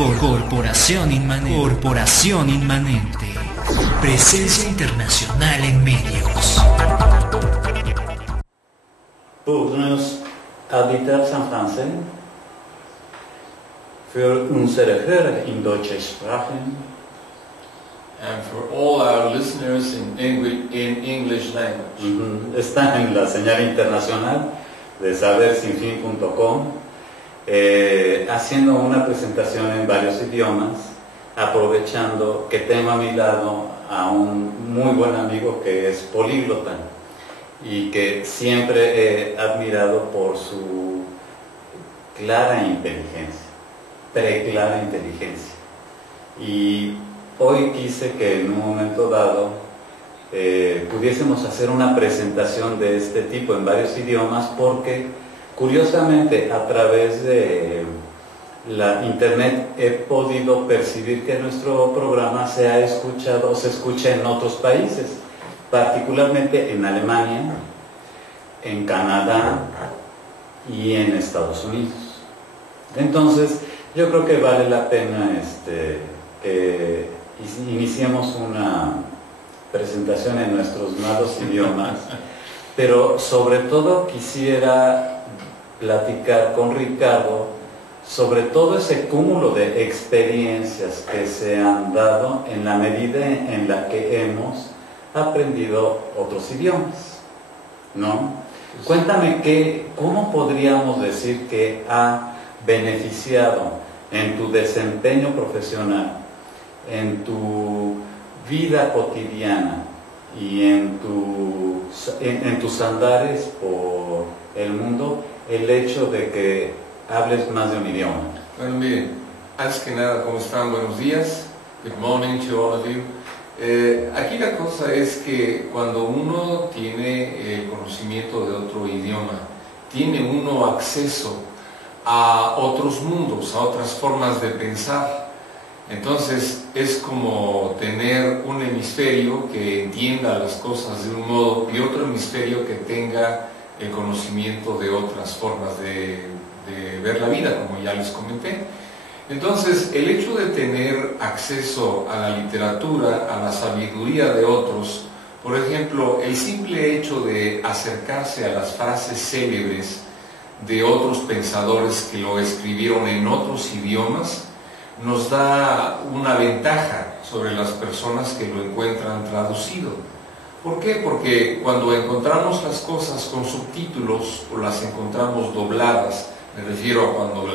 Corporación Inmanente. Corporación Inmanente. Presencia internacional en medios. Pour nos auditeurs en français, für unsere Hörer in deutscher Sprache, and for all our listeners in English language. Está en la señal internacional de sabersinfin.com, haciendo una presentación en varios idiomas, aprovechando que tengo a mi lado a un muy buen amigo que es políglota y que siempre he admirado por su clara inteligencia, preclara inteligencia. Y hoy quise que en un momento dado pudiésemos hacer una presentación de este tipo en varios idiomas, porque curiosamente a través de la internet he podido percibir que nuestro programa se ha escuchado, se escucha en otros países, particularmente en Alemania, en Canadá y en Estados Unidos. Entonces yo creo que vale la pena que iniciemos una presentación en nuestros malos idiomas, pero sobre todo quisiera platicar con Ricardo sobre todo ese cúmulo de experiencias que se han dado en la medida en la que hemos aprendido otros idiomas, ¿no? Cuéntame cómo podríamos decir que ha beneficiado en tu desempeño profesional, en tu vida cotidiana y en tus andares por el mundo el hecho de que hables más de un idioma. Bueno, miren, antes que nada, ¿cómo están? Buenos días. Good morning to all of you. Aquí la cosa es que cuando uno tiene conocimiento de otro idioma, tiene uno acceso a otros mundos, a otras formas de pensar. Entonces es como tener un hemisferio que entienda las cosas de un modo y otro hemisferio que tenga el conocimiento de otras formas de ver la vida, como ya les comenté. Entonces, el hecho de tener acceso a la literatura, a la sabiduría de otros, por ejemplo, el simple hecho de acercarse a las frases célebres de otros pensadores que lo escribieron en otros idiomas, nos da una ventaja sobre las personas que lo encuentran traducido. ¿Por qué? Porque cuando encontramos las cosas con subtítulos o las encontramos dobladas, me refiero a cuando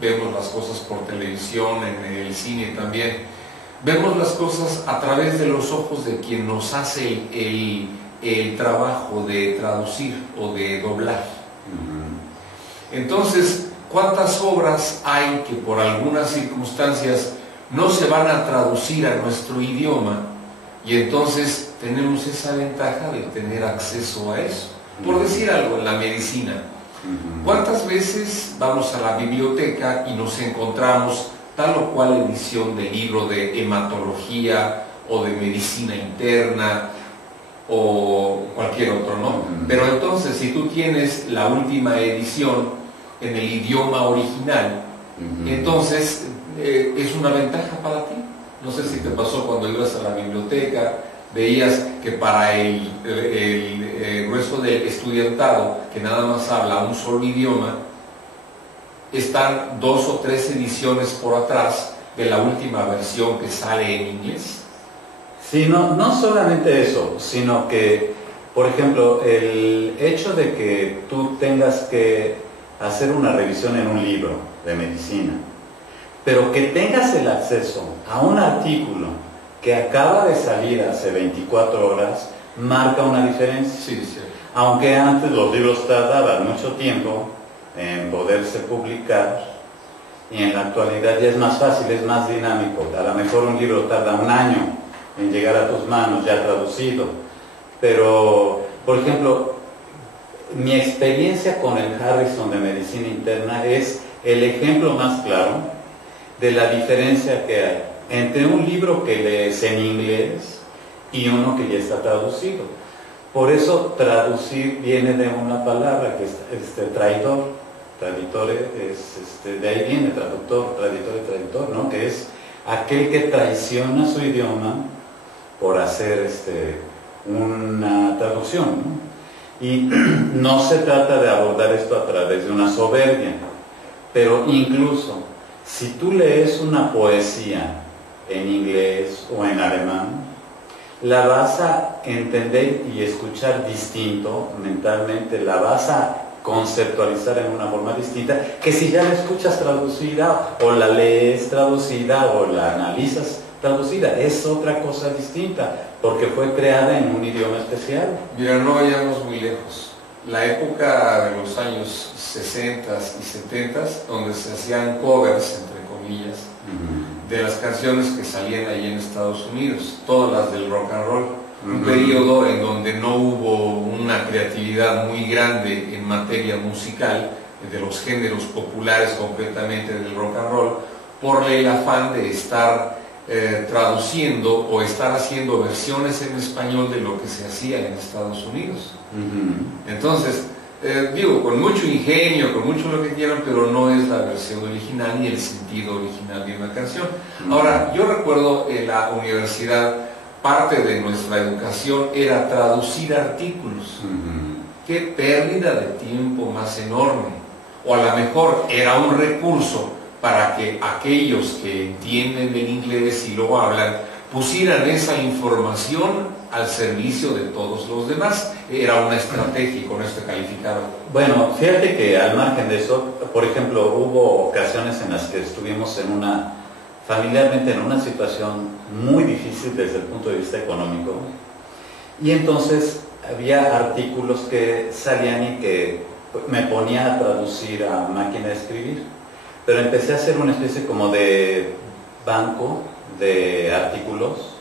vemos las cosas por televisión, en el cine también, vemos las cosas a través de los ojos de quien nos hace el trabajo de traducir o de doblar. Entonces, ¿cuántas obras hay que por algunas circunstancias no se van a traducir a nuestro idioma? Y entonces tenemos esa ventaja de tener acceso a eso. Por decir algo, en la medicina, ¿cuántas veces vamos a la biblioteca y nos encontramos tal o cual edición de libro de hematología o de medicina interna o cualquier otro, ¿no? Pero entonces, si tú tienes la última edición en el idioma original, entonces es una ventaja para ti. No sé si te pasó cuando ibas a la biblioteca, veías que para el grueso del estudiantado, que nada más habla un solo idioma, están 2 o 3 ediciones por atrás de la última versión que sale en inglés. Sí, no solamente eso, sino que, por ejemplo, el hecho de que tú tengas que hacer una revisión en un libro de medicina, pero que tengas el acceso a un artículo que acaba de salir hace 24 horas, marca una diferencia. Sí, sí. Aunque antes los libros tardaban mucho tiempo en poderse publicar, y en la actualidad ya es más fácil, es más dinámico. A lo mejor un libro tarda un año en llegar a tus manos ya traducido, pero, por ejemplo, mi experiencia con el Harrison de Medicina Interna es el ejemplo más claro de la diferencia que hay entre un libro que lees en inglés y uno que ya está traducido. Por eso traducir viene de una palabra que es traidor, traditore de ahí viene traductor, traditore, traductor, ¿no? Que es aquel que traiciona su idioma por hacer una traducción, ¿no? Y no se trata de abordar esto a través de una soberbia, pero incluso si tú lees una poesía en inglés o en alemán, la vas a entender y escuchar distinto mentalmente, la vas a conceptualizar en una forma distinta que si ya la escuchas traducida o la lees traducida o la analizas traducida. Es otra cosa distinta porque fue creada en un idioma especial. Mira, no vayamos muy lejos. La época de los años 60 y 70, donde se hacían covers, entre comillas, de las canciones que salían ahí en Estados Unidos, todas las del rock and roll. Un periodo en donde no hubo una creatividad muy grande en materia musical, de los géneros populares completamente del rock and roll, por el afán de estar traduciendo o estar haciendo versiones en español de lo que se hacía en Estados Unidos. Entonces, digo, con mucho ingenio, con mucho lo que quieran, pero no es la versión original ni el sentido original de una canción. Ahora, yo recuerdo en la universidad, parte de nuestra educación era traducir artículos. Qué pérdida de tiempo más enorme. O a lo mejor era un recurso para que aquellos que entienden el inglés y lo hablan pusieran esa información al servicio de todos los demás. Era una estrategia, y con esto calificado. Bueno, fíjate que al margen de eso, por ejemplo, hubo ocasiones en las que estuvimos familiarmente en una situación muy difícil desde el punto de vista económico, y entonces había artículos que salían y que me ponía a traducir a máquina de escribir, pero empecé a hacer una especie como de banco de artículos,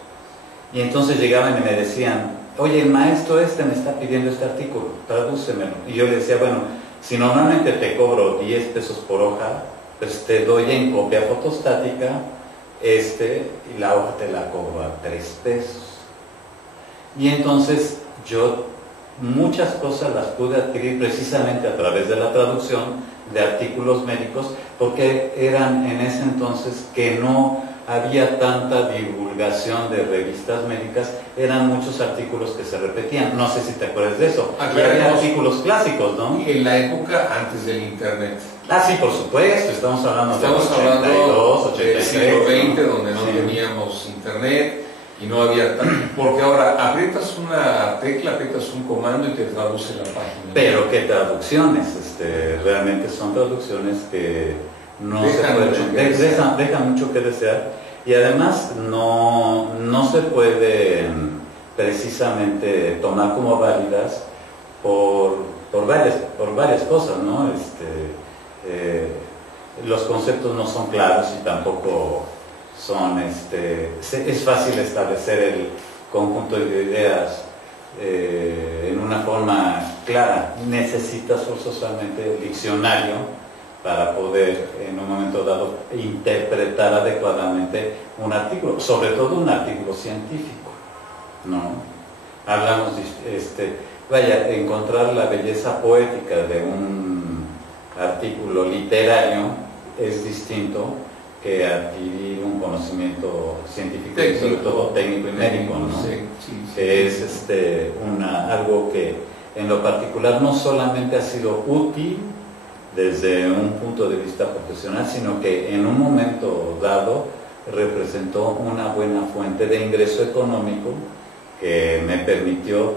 y entonces llegaban y me decían: oye, el maestro me está pidiendo este artículo, tradúcemelo. Y yo le decía: bueno, si normalmente te cobro 10 pesos por hoja, pues te doy en copia fotostática y la hoja te la cobro a 3 pesos. Y entonces yo muchas cosas las pude adquirir precisamente a través de la traducción de artículos médicos, porque eran en ese entonces que no había tanta divulgación de revistas médicas, eran muchos artículos que se repetían. No sé si te acuerdas de eso. Aquí había artículos clásicos, ¿no? En la época antes del internet. Ah, sí, por supuesto, estamos hablando de 82, 83, del siglo XX, donde no sí. teníamos internet y no había porque ahora aprietas una tecla, aprietas un comando y te traduce la página. Pero qué traducciones, realmente son traducciones que no dejan dejan mucho que desear, y además no se puede precisamente tomar como válidas por varias cosas, ¿no? Los conceptos no son claros y tampoco son, es fácil establecer el conjunto de ideas en una forma clara. Necesitas forzosamente el diccionario para poder en un momento dado interpretar adecuadamente un artículo, sobre todo un artículo científico, ¿no? Hablamos de encontrar la belleza poética de un artículo literario es distinto que adquirir un conocimiento científico, técnico, y sobre todo técnico y médico, ¿no? Sí. Que es algo que en lo particular no solamente ha sido útil desde un punto de vista profesional, sino que en un momento dado representó una buena fuente de ingreso económico que me permitió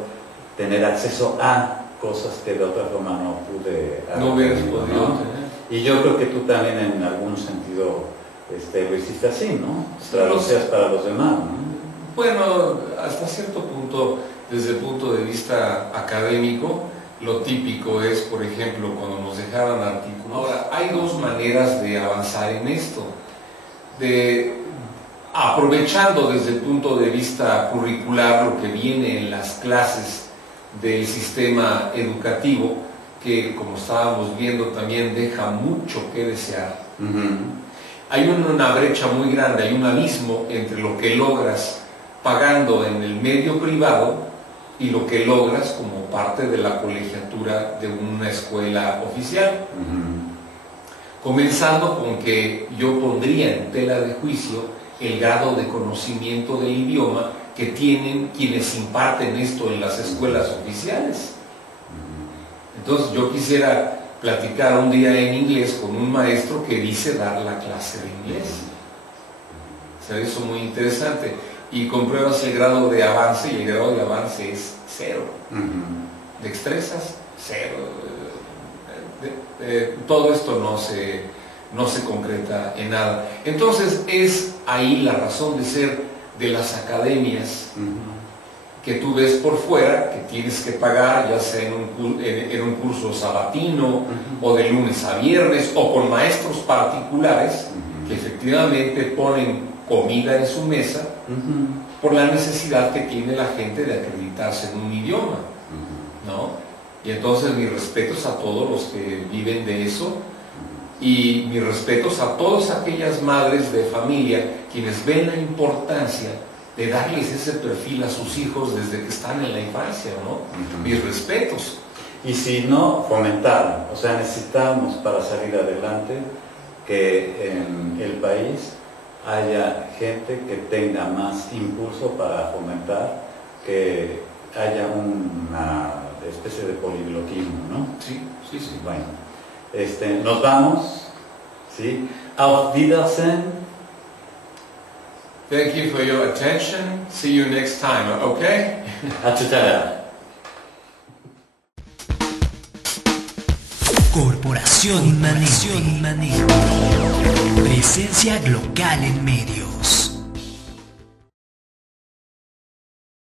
tener acceso a cosas que de otra forma no pude haber. No hubieras podido tener. Y yo creo que tú también en algún sentido lo hiciste así, ¿no? Traducías para los demás, ¿no? Bueno, hasta cierto punto, desde el punto de vista académico, lo típico es, por ejemplo, cuando nos dejaban artículos. Ahora, hay dos maneras de avanzar en esto. Aprovechando desde el punto de vista curricular lo que viene en las clases del sistema educativo, que como estábamos viendo también deja mucho que desear. Hay una brecha muy grande, hay un abismo entre lo que logras pagando en el medio privado y lo que logras como parte de la colegiatura de una escuela oficial. comenzando con que yo pondría en tela de juicio el grado de conocimiento del idioma que tienen quienes imparten esto en las escuelas oficiales. Entonces yo quisiera platicar un día en inglés con un maestro que dice dar la clase de inglés. O sea, eso muy interesante. Y compruebas el grado de avance, y el grado de avance es 0. Destrezas, 0. Todo esto no se concreta en nada. Entonces es ahí la razón de ser de las academias que tú ves por fuera, que tienes que pagar, ya sea en un curso sabatino o de lunes a viernes, o con maestros particulares que efectivamente ponen comida en su mesa por la necesidad que tiene la gente de acreditarse en un idioma, ¿no? Y entonces mis respetos a todos los que viven de eso, y mis respetos a todas aquellas madres de familia quienes ven la importancia de darles ese perfil a sus hijos desde que están en la infancia, ¿no? Mis respetos. Y si no, fomentar. O sea, necesitamos para salir adelante que en el país haya gente que tenga más impulso para fomentar, que haya una especie de poliglotismo, ¿no? Sí. Bueno, nos vamos, ¿sí? Auf Wiedersehen. Thank you for your attention. See you next time, okay? A tutelar. Corporación Inmanente. Presencia local en medios.